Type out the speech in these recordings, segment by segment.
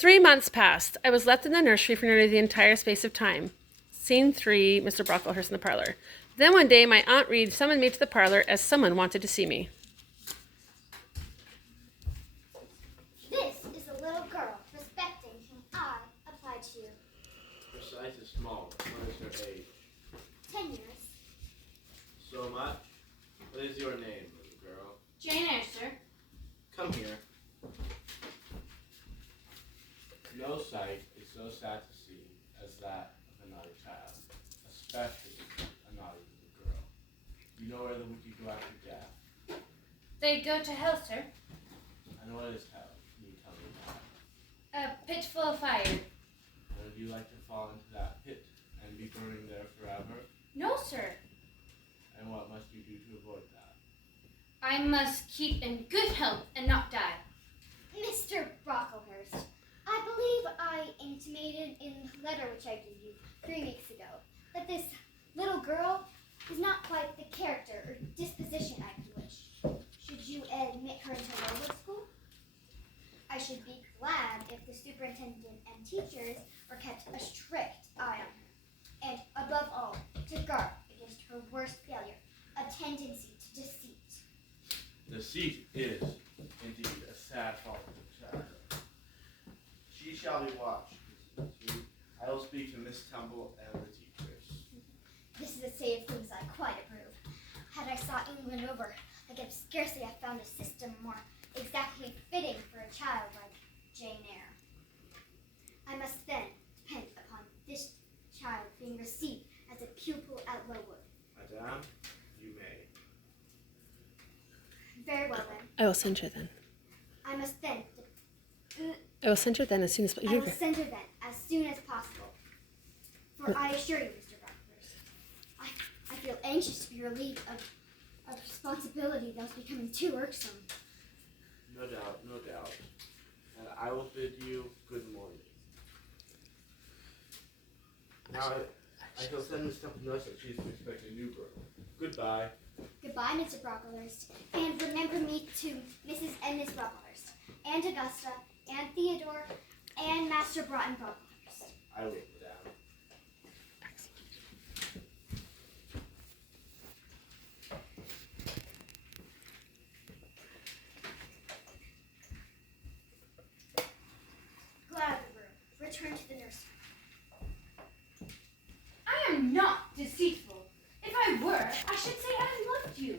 3 months passed. I was left in the nursery for nearly the entire space of time. Scene 3, Mr. Brocklehurst in the parlor. Then one day my Aunt Reed summoned me to the parlor as someone wanted to see me. This is a little girl, respecting whom I applied to you. Her size is small. What is her age? 10 years. So much? What is your name, little girl? Jane Eyre, sir. Come here. No sight is so sad to see as that of a naughty child, especially a naughty little girl. You know where the wicked go after death? They go to hell, sir. And what is hell? Can you tell me that? A pit full of fire. And would you like to fall into that pit and be burning there forever? No, sir. And what must you do to avoid that? I must keep in good health and not die. Mr. Brocklehurst, I believe I intimated in the letter which I gave you 3 weeks ago that this little girl is not quite the character or disposition I could wish. Should you admit her into Lowood School? I should be glad if the superintendent and teachers were kept a strict eye on her. And above all, to guard against her worst failure, a tendency to deceit. Deceit is, indeed, a sad fault of the child. She shall be watched. I will speak to Miss Temple and the teachers. This is a state of things I quite approve. Had I sought England over, I could scarcely have found a system more exactly fitting for a child like Jane Eyre. I must then depend upon this child being received as a pupil at Lowood. Madame, you may. Very well then. I will send her then. I must then. I will send her then as soon as I will send her then as soon as possible. For I assure you, Mr. Brocklehurst, I feel anxious to be relieved of a responsibility that was becoming too irksome. No doubt, no doubt. And I will bid you good morning. Now I shall send Miss Temple notice that she is to expect a new girl. Goodbye. Goodbye, Mr. Brocklehurst, and remember me to Mrs. and Miss Brocklehurst, and Augusta, and Theodore, and Master Broughton Brocklehurst. I will, madame. Glad of the room. Return to the nursery. I am not deceitful. If I were, I should say I loved you.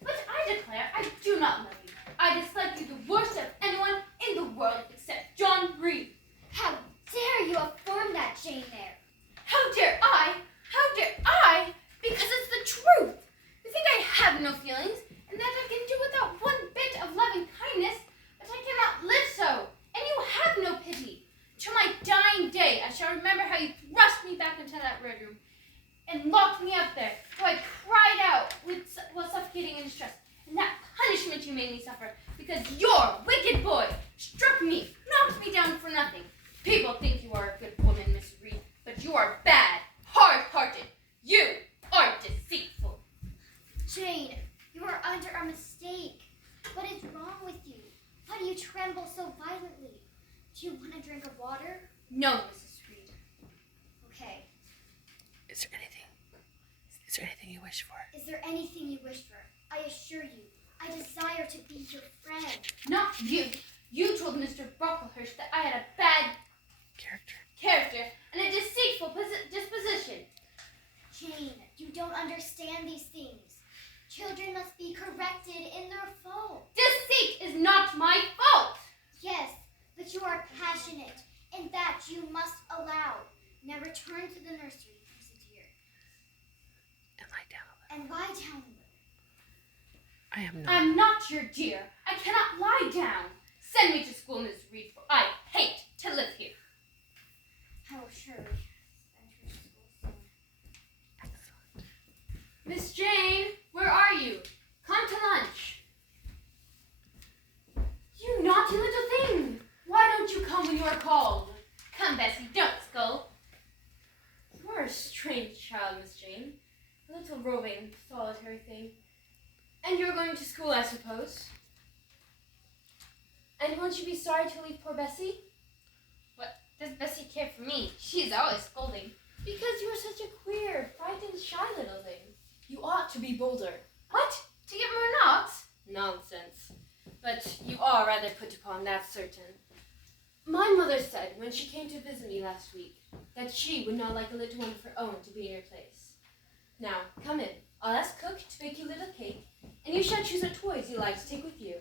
But I declare I do not love you. I dislike you the worst of anyone in the world except John Reed. How dare you affirm that, Jane Eyre? How dare I? How dare I? Because it's the truth. You think I have no feelings and that I can do without one bit of loving kindness, but I cannot live so, and you have no pity. To my dying day, I shall remember how you thrust me back into that red room and locked me up there, how I cried out while suffocating in distress, and that punishment you made me suffer because your wicked boy struck me, knocked me down for nothing. People think you are a good woman, Miss Reed, but you are bad, hard-hearted. You are deceitful. Jane, you are under a mistake. What is wrong with you? Why do you tremble so violently? Do you want a drink of water? No, Mrs. Reed. Okay. Is there anything you wish for? Is there anything you wish for? I assure you, I desire to be your friend. Not you. You told Mr. Brocklehurst that I had a bad character and a deceitful disposition. Jane, you don't understand these things. Children must be corrected in their fault. Deceit is not my fault. Yes, but you are passionate, and that you must allow. Now return to the nursery, Mrs. Dear. And lie down a little. And lie down a little. I am not. I'm not your dear. I cannot lie down. Send me to school, Miss Reed, for I hate to live here. I will surely enter school soon. Excellent. Miss Jane, where are you? Come to lunch. You naughty little thing. Why don't you come when you are called? Come, Bessie, don't scold. You are a strange child, Miss Jane. A little roving, solitary thing. And you're going to school, I suppose? And won't you be sorry to leave poor Bessie? for me. She is always scolding. Because you are such a queer, frightened, shy little thing. You ought to be bolder. What? To get more knocks? Nonsense. But you are rather put upon, that's certain. My mother said, when she came to visit me last week, that she would not like a little one of her own to be in your place. Now, come in. I'll ask cook to bake you a little cake, and you shall choose what toys you like to take with you.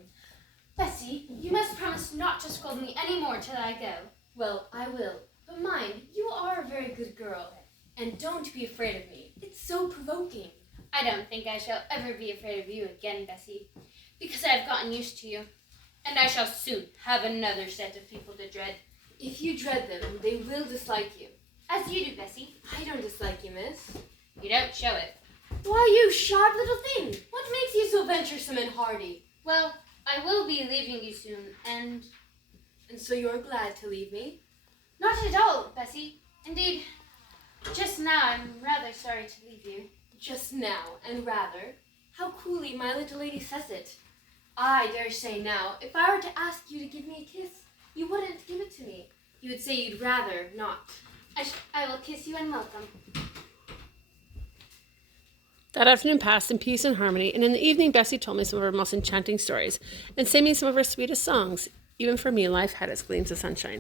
Bessie, you must promise not to scold me any more till I go. Well, I will. But mind, you are a very good girl, and don't be afraid of me. It's so provoking. I don't think I shall ever be afraid of you again, Bessie, because I have gotten used to you, and I shall soon have another set of people to dread. If you dread them, they will dislike you. As you do, Bessie. I don't dislike you, miss. You don't show it. Why, you sharp little thing! What makes you so venturesome and hardy? Well, I will be leaving you soon, and... And so you're glad to leave me? Not at all, Bessie. Indeed, just now I'm rather sorry to leave you. Just now, and rather. How coolly my little lady says it. I dare say now, if I were to ask you to give me a kiss, you wouldn't give it to me. You would say you'd rather not. I will kiss you and welcome. That afternoon passed in peace and harmony, and in the evening Bessie told me some of her most enchanting stories, and sang me some of her sweetest songs. Even for me, life had its gleams of sunshine.